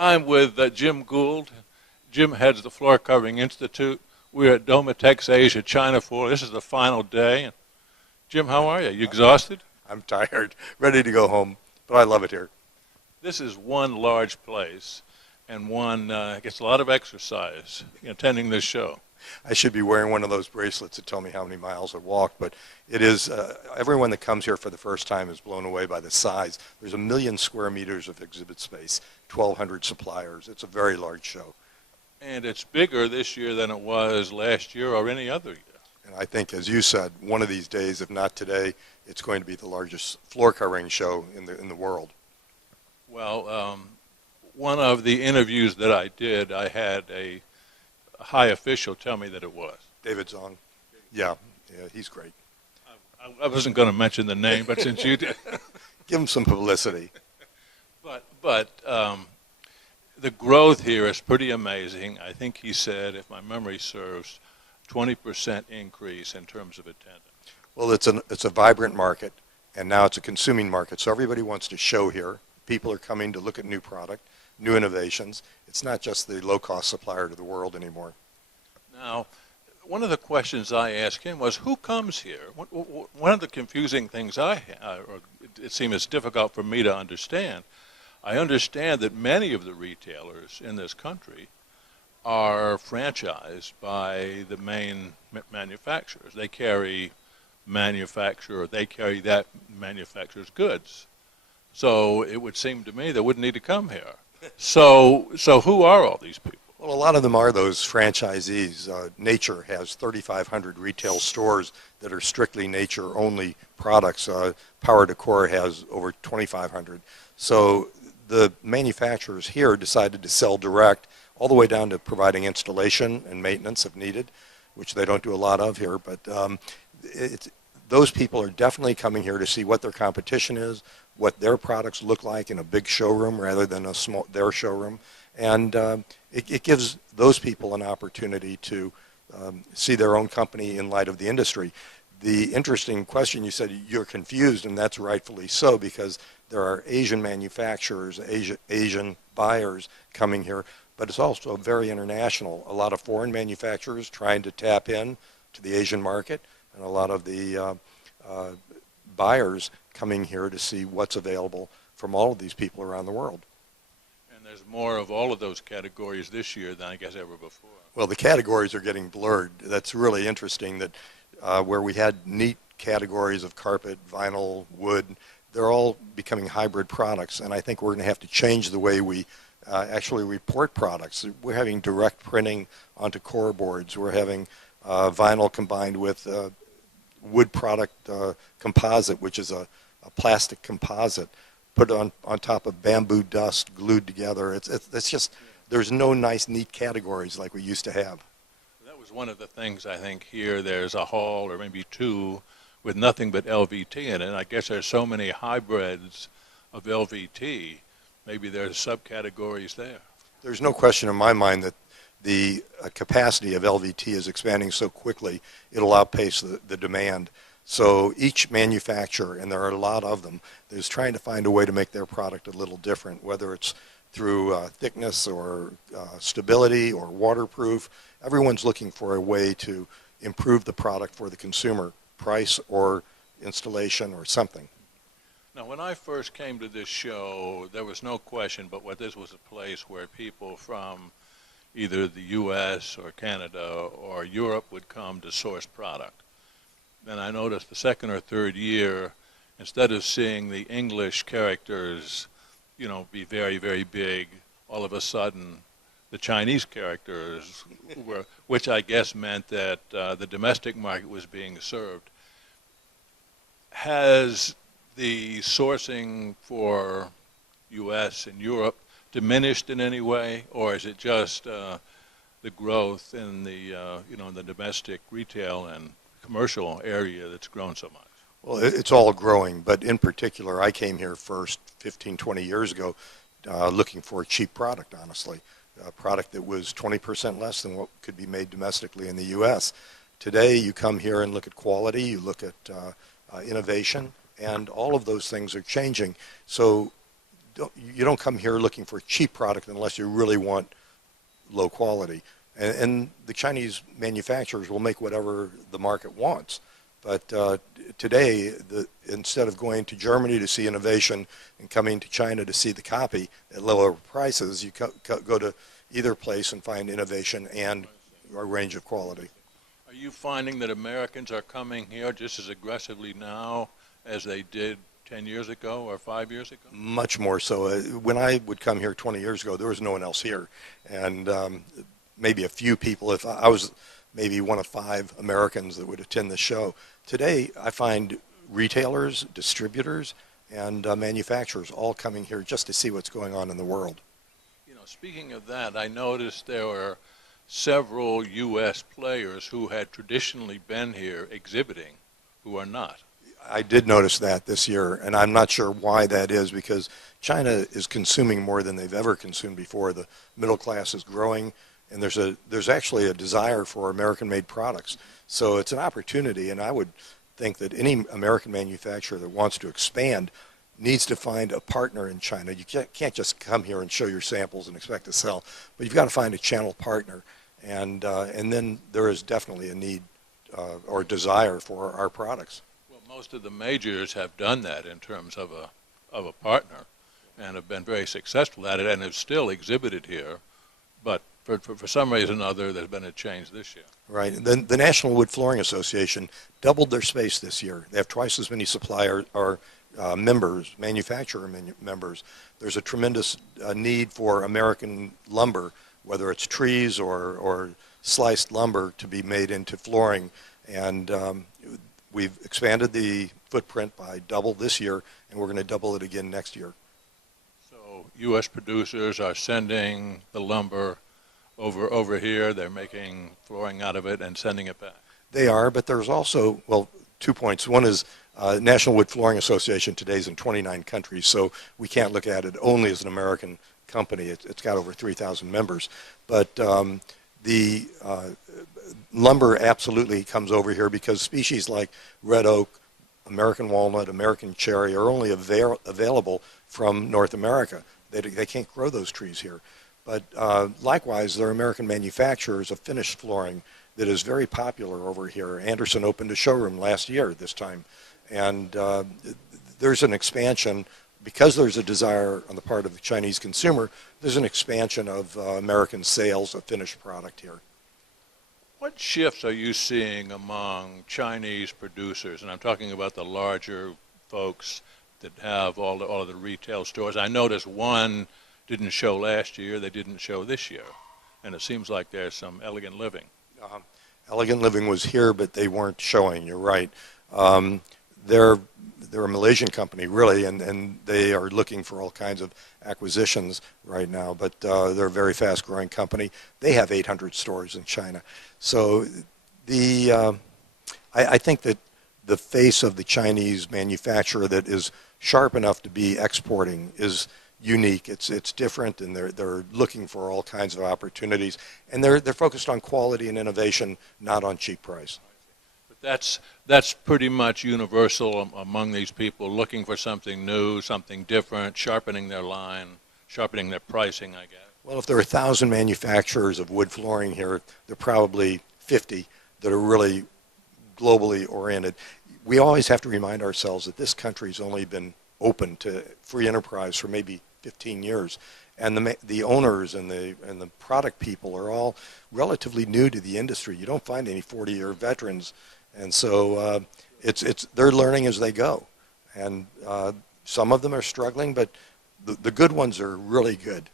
I'm with Jim Gould. Jim heads the Floor Covering Institute. We're at Domotex Asia ChinaFloor. This is the final day. Jim, how are you? You exhausted? I'm tired, ready to go home, but I love it here. This is one large place, and one gets a lot of exercise attending this show. I should be wearing one of those bracelets that tell me how many miles I walked, but it is, everyone that comes here for the first time is blown away by the size. There's 1 million square meters of exhibit space, 1,200 suppliers. It's a very large show. And it's bigger this year than it was last year or any other year. And I think, as you said, one of these days, if not today, it's going to be the largest floor covering show in the world. Well, one of the interviews that I did, I had a high official tell me that it was. David Zong. Yeah, he's great. I wasn't going to mention the name, but since you did. Give him some publicity. But the growth here is pretty amazing. I think he said, if my memory serves, 20% increase in terms of attendance. Well, it's a vibrant market, and now it's a consuming market. So everybody wants to show here. People are coming to look at new product, new innovations. It's not just the low-cost supplier to the world anymore. Now, one of the questions I asked him was, who comes here? One of the confusing things or it seems difficult for me to understand. I understand that many of the retailers in this country are franchised by the main manufacturers. They carry that manufacturer's goods. So it would seem to me they wouldn't need to come here. So who are all these people? Well, a lot of them are those franchisees. Nature has 3,500 retail stores that are strictly nature-only products. Power Decor has over 2,500. So the manufacturers here decided to sell direct all the way down to providing installation and maintenance if needed, which they don't do a lot of here. But those people are definitely coming here to see what their competition is, what their products look like in a big showroom rather than their showroom. And it gives those people an opportunity to see their own company in light of the industry. The interesting question, you said you're confused, and that's rightfully so, because there are Asian manufacturers, Asian buyers coming here, but it's also very international. A lot of foreign manufacturers trying to tap in to the Asian market, and a lot of the buyers coming here to see what's available from all of these people around the world. And there's more of all of those categories this year than I guess ever before. Well, the categories are getting blurred. That's really interesting that where we had neat categories of carpet, vinyl, wood, they're all becoming hybrid products, and I think we're going to have to change the way we actually report products. We're having direct printing onto core boards. We're having vinyl combined with wood product composite, which is a plastic composite, put on top of bamboo dust, glued together. It's just, there's no nice, neat categories like we used to have. That was one of the things I think here. There's a hall or maybe two with nothing but LVT in it. I guess there's so many hybrids of LVT, maybe there's subcategories there. There's no question in my mind that the capacity of LVT is expanding so quickly, it'll outpace the demand. So each manufacturer, and there are a lot of them, is trying to find a way to make their product a little different, whether it's through thickness or stability or waterproof. Everyone's looking for a way to improve the product for the consumer, price or installation or something. Now, when I first came to this show, there was no question but what this was a place where people from either the U.S. or Canada or Europe would come to source product. Then I noticed the second or third year, instead of seeing the English characters, be very, very big, all of a sudden the Chinese characters were, which I guess meant that the domestic market was being served. Has the sourcing for U.S. and Europe diminished in any way, or is it just the growth in the in the domestic retail and commercial area that's grown so much? Well, it's all growing, but in particular, I came here first 15, 20 years ago looking for a cheap product, honestly, a product that was 20% less than what could be made domestically in the U.S. Today, you come here and look at quality, you look at innovation, and all of those things are changing. So you don't come here looking for a cheap product unless you really want low quality. And the Chinese manufacturers will make whatever the market wants. But today, instead of going to Germany to see innovation and coming to China to see the copy at lower prices, you go to either place and find innovation and a range of quality. Are you finding that Americans are coming here just as aggressively now as they did 10 years ago or 5 years ago? Much more so. When I would come here 20 years ago, there was no one else here. And maybe a few people, if I was maybe one of 5 Americans that would attend the show. Today, I find retailers, distributors, and manufacturers all coming here just to see what's going on in the world. You know, speaking of that, I noticed there were several U.S. players who had traditionally been here exhibiting who are not. I did notice that this year, and I'm not sure why that is, because China is consuming more than they've ever consumed before. The middle class is growing, and there's actually a desire for American-made products. So it's an opportunity, and I would think that any American manufacturer that wants to expand needs to find a partner in China. You can't just come here and show your samples and expect to sell, but you've got to find a channel partner, and then there is definitely a need or desire for our products. Most of the majors have done that in terms of a partner and have been very successful at it and have still exhibited here. But for some reason or other, there's been a change this year. Right. The National Wood Flooring Association doubled their space this year. They have twice as many supplier or members, manufacturer members. There's a tremendous need for American lumber, whether it's trees or sliced lumber, to be made into flooring. And we've expanded the footprint by double this year, and we're going to double it again next year. So U.S. producers are sending the lumber over here. They're making flooring out of it and sending it back. They are, but there's also, well, 2 points. One is National Wood Flooring Association today is in 29 countries, so we can't look at it only as an American company. It's got over 3,000 members. But the lumber absolutely comes over here because species like red oak, American walnut, American cherry are only available from North America. They can't grow those trees here. But likewise, there are American manufacturers of finished flooring that is very popular over here. Anderson opened a showroom last year this time. And there's an expansion, because there's a desire on the part of the Chinese consumer, there's an expansion of American sales of finished product here. What shifts are you seeing among Chinese producers? And I'm talking about the larger folks that have all of the retail stores. I noticed one didn't show last year, they didn't show this year. And it seems like there's some Elegant Living. Elegant Living was here, but they weren't showing, you're right. They're a Malaysian company, really, and they are looking for all kinds of acquisitions right now, but they're a very fast-growing company. They have 800 stores in China. So I think that the face of the Chinese manufacturer that is sharp enough to be exporting is unique. It's different, and they're looking for all kinds of opportunities, and they're focused on quality and innovation, not on cheap price. That's pretty much universal among these people, looking for something new, something different, sharpening their line, sharpening their pricing, I guess. Well, if there are 1,000 manufacturers of wood flooring here, there are probably 50 that are really globally oriented. We always have to remind ourselves that this country's only been open to free enterprise for maybe 15 years. And the owners and the product people are all relatively new to the industry. You don't find any 40-year veterans. And so they're learning as they go. And some of them are struggling, but the good ones are really good.